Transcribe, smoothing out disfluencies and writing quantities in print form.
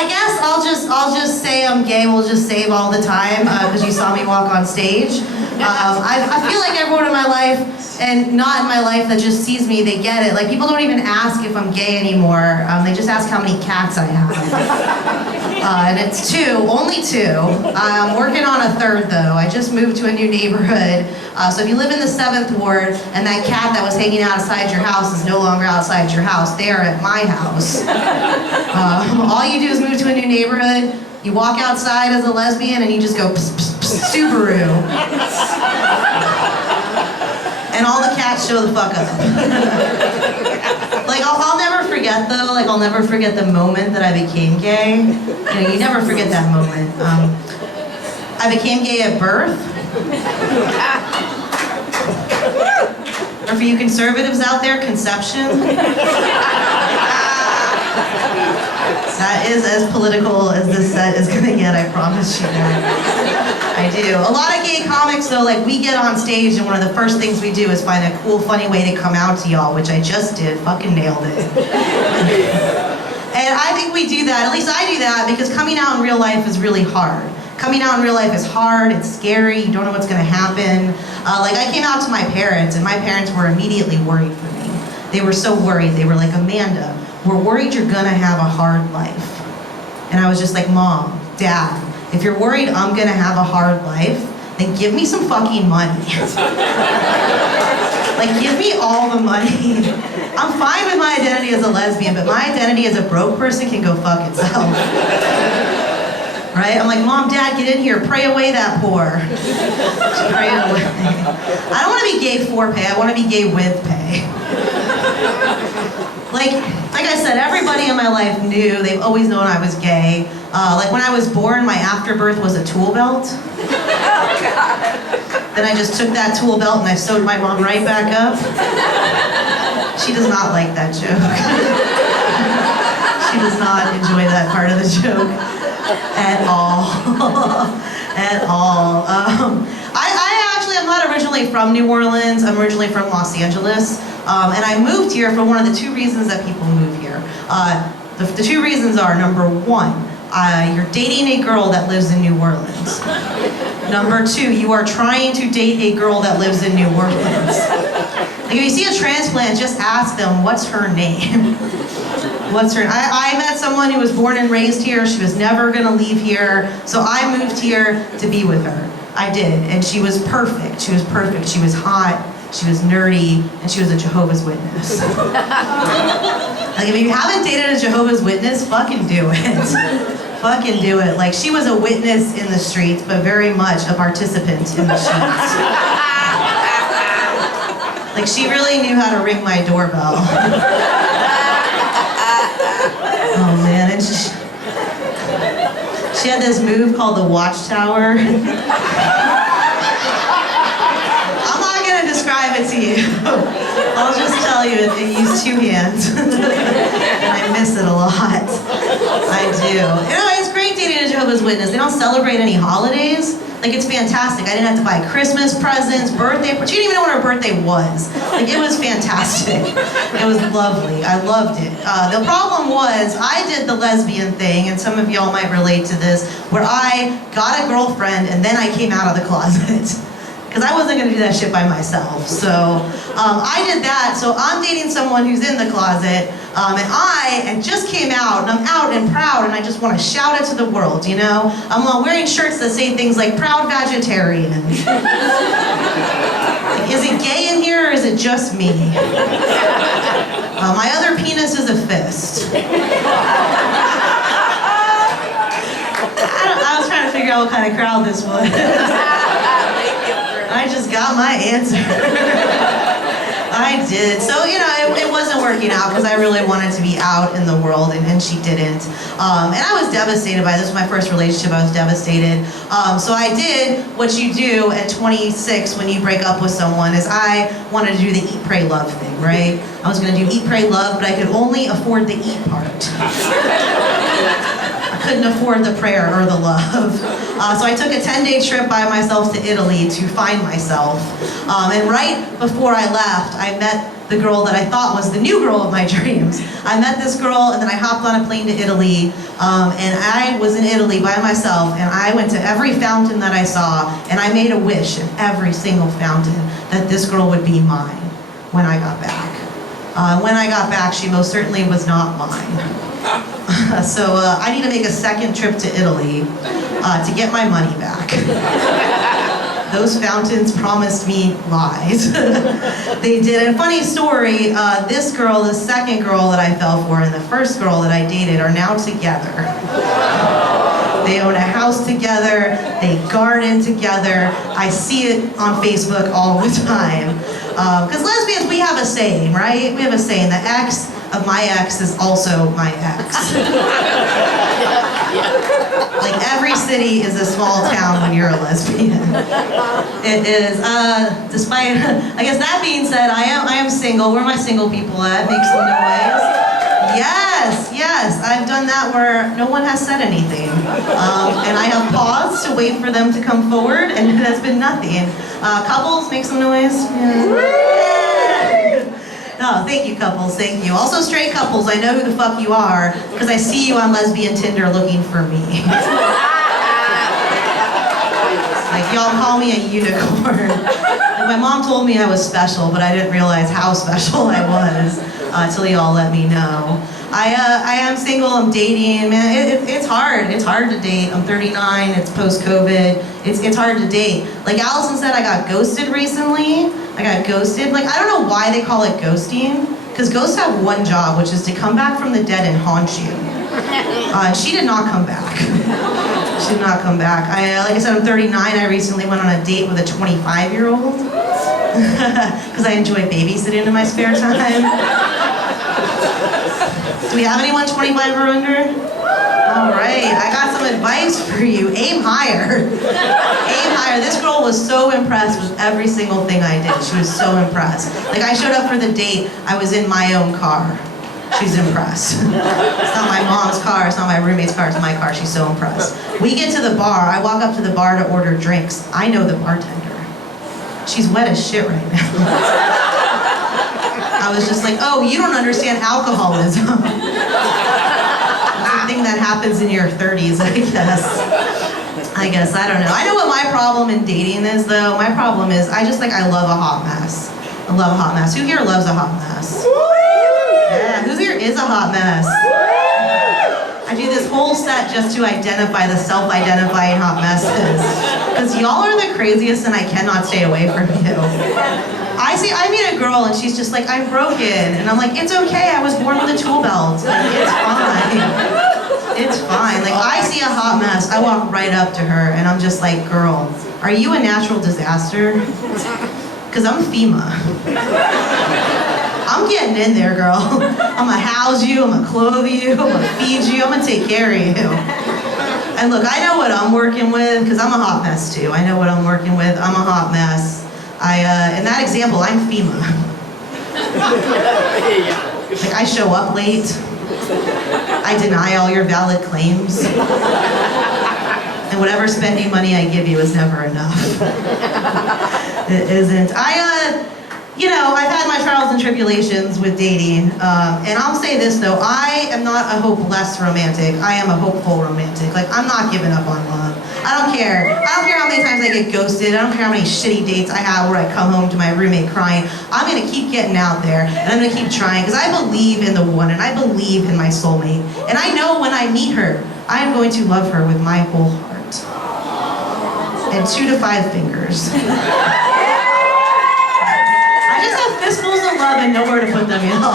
I guess I'll just say I'm gay. We'll just save all the time because you saw me walk on stage. I feel like everyone in my life, and not in my life, that just sees me, they get it. Like, people don't even ask if I'm gay anymore. They just ask how many cats I have. And it's 2, only 2. I'm working on a 3rd though. I just moved to a new neighborhood. So if you live in the 7th ward and that cat that was hanging outside your house is no longer outside your house, they are at my house. All you do is move to a new neighborhood, you walk outside as a lesbian and you just go pss, pss, pss, Subaru. And all the cats show the fuck up. Like, I'll never forget though, like I'll never forget the moment that I became gay. You know, you never forget that moment. I became gay at birth. Or for you conservatives out there, conception. That is as political as this set is gonna get, I promise you that. I do. A lot of gay comics though, like we get on stage and one of the first things we do is find a cool, funny way to come out to y'all, which I just did, fucking nailed it. And I think we do that, at least I do that, because coming out in real life is really hard. Coming out in real life is hard, it's scary, you don't know what's gonna happen. Like I came out to my parents and my parents were immediately worried for me. They were so worried, they were like, Amanda, we're worried you're gonna have a hard life. And I was just like, Mom, Dad, if you're worried I'm gonna have a hard life, then give me some fucking money. Like, give me all the money. I'm fine with my identity as a lesbian, but my identity as a broke person can go fuck itself. Right? I'm like, Mom, Dad, get in here, pray away that poor. Just pray it away. I don't want to be gay for pay, I want to be gay with pay. Like I said, everybody in my life knew, they've always known I was gay. Like when I was born, my afterbirth was a tool belt. Then I just took that tool belt and I sewed my mom right back up. She does not like that joke. She does not enjoy that part of the joke at all. At all. I'm not originally from New Orleans. I'm originally from Los Angeles. And I moved here for one of the 2 reasons that people move here. The 2 reasons are, number 1, you're dating a girl that lives in New Orleans. Number 2, you are trying to date a girl that lives in New Orleans. Like if you see a transplant, just ask them, what's her name? What's her name? I met someone who was born and raised here. She was never gonna leave here. So I moved here to be with her. I did, and she was perfect. She was perfect. She was hot. She was nerdy, and she was a Jehovah's Witness. Like, if you haven't dated a Jehovah's Witness, fucking do it. Fucking do it. Like, she was a witness in the streets, but very much a participant in the sheets. Like, she really knew how to ring my doorbell. Oh, man, and she had this move called the Watchtower. Describe it to you. I'll just tell you, they use 2 hands. And I miss it a lot. I do. You know, it's great dating a Jehovah's Witness. They don't celebrate any holidays. Like, it's fantastic. I didn't have to buy Christmas presents, birthday, but she didn't even know what her birthday was. Like, it was fantastic. It was lovely. I loved it. The problem was, I did the lesbian thing, and some of y'all might relate to this, where I got a girlfriend and then I came out of the closet. Because I wasn't gonna do that shit by myself. So I did that, so I'm dating someone who's in the closet, and just came out, and I'm out and proud, and I just wanna shout it to the world, you know? I'm wearing shirts that say things like, proud vegetarian. Like, is it gay in here, or is it just me? My other penis is a fist. I was trying to figure out what kind of crowd this was. I just got my answer. I did. So, you know, it wasn't working out because I really wanted to be out in the world, and she didn't. And I was devastated by this. This was my first relationship. I was devastated. So I did what you do at 26 when you break up with someone, is I wanted to do the eat, pray, love thing, right? I was going to do eat, pray, love, but I could only afford the eat part. Couldn't afford the prayer or the love. So I took a 10-day trip by myself to Italy to find myself. And right before I left, I met the girl that I thought was the new girl of my dreams. I met this girl, and then I hopped on a plane to Italy, and I was in Italy by myself, and I went to every fountain that I saw, and I made a wish in every single fountain that this girl would be mine when I got back. When I got back, she most certainly was not mine. So I need to make a second trip to Italy to get my money back. Those fountains promised me lies. They did. And funny story, this girl, the second girl that I fell for, and the first girl that I dated are now together. They own a house together, they garden together. I see it on Facebook all the time. Because lesbians, we have a saying, right? We have a saying, the ex of my ex is also my ex. Like every city is a small town when you're a lesbian. It is. Despite, I guess that being said, I am single. Where are my single people at? Make some noise. Yes, I've done that where no one has said anything. And I have paused to wait for them to come forward, and it has been nothing. Couples, make some noise. Yeah. No, thank you, couples, thank you. Also, straight couples, I know who the fuck you are, because I see you on lesbian Tinder looking for me. Like, y'all call me a unicorn. Like, my mom told me I was special, but I didn't realize how special I was until y'all let me know. I am single, I'm dating, man, it's hard to date. I'm 39, it's post-COVID, it's hard to date. Like Allison said, I got ghosted recently. Like, I don't know why they call it ghosting, because ghosts have one job, which is to come back from the dead and haunt you. And she did not come back. She did not come back. Like I said, I'm 39, I recently went on a date with a 25-year-old, because I enjoy babysitting in my spare time. Do we have anyone 25 or under? All right, I got some advice for you. Aim higher. Aim higher. This girl was so impressed with every single thing I did. She was so impressed. Like, I showed up for the date, I was in my own car. She's impressed. It's not my mom's car, it's not my roommate's car, it's my car. She's so impressed. We get to the bar, I walk up to the bar to order drinks. I know the bartender. She's wet as shit right now. I was just like, oh, you don't understand alcoholism. It's a thing that happens in your 30s, I guess, I don't know. I know what my problem in dating is, though. My problem is, I love a hot mess. I love a hot mess. Who here loves a hot mess? Yeah, who here is a hot mess? I do this whole set just to identify the self-identifying hot messes. Because y'all are the craziest and I cannot stay away from you. I meet a girl and she's just like, I'm broken. And I'm like, it's okay, I was born with a tool belt. Like, it's fine. It's fine. Like, I see a hot mess, I walk right up to her and I'm just like, girl, are you a natural disaster? Because I'm FEMA. I'm getting in there, girl. I'm gonna house you, I'm gonna clothe you, I'm gonna feed you, I'm gonna take care of you. And look, I know what I'm working with, because I'm a hot mess too. I know what I'm working with, I'm a hot mess. In that example, I'm FEMA. Like, I show up late. I deny all your valid claims. And whatever spending money I give you is never enough. It isn't. I've had my trials and tribulations with dating, and I'll say this though, I am not a hopeless romantic, I am a hopeful romantic. Like, I'm not giving up on love. I don't care how many times I get ghosted, I don't care how many shitty dates I have where I come home to my roommate crying. I'm gonna keep getting out there, and I'm gonna keep trying, because I believe in the one, and I believe in my soulmate. And I know when I meet her, I am going to love her with my whole heart. And 2 to 5 fingers. Fistfuls of love and nowhere to put them, you know.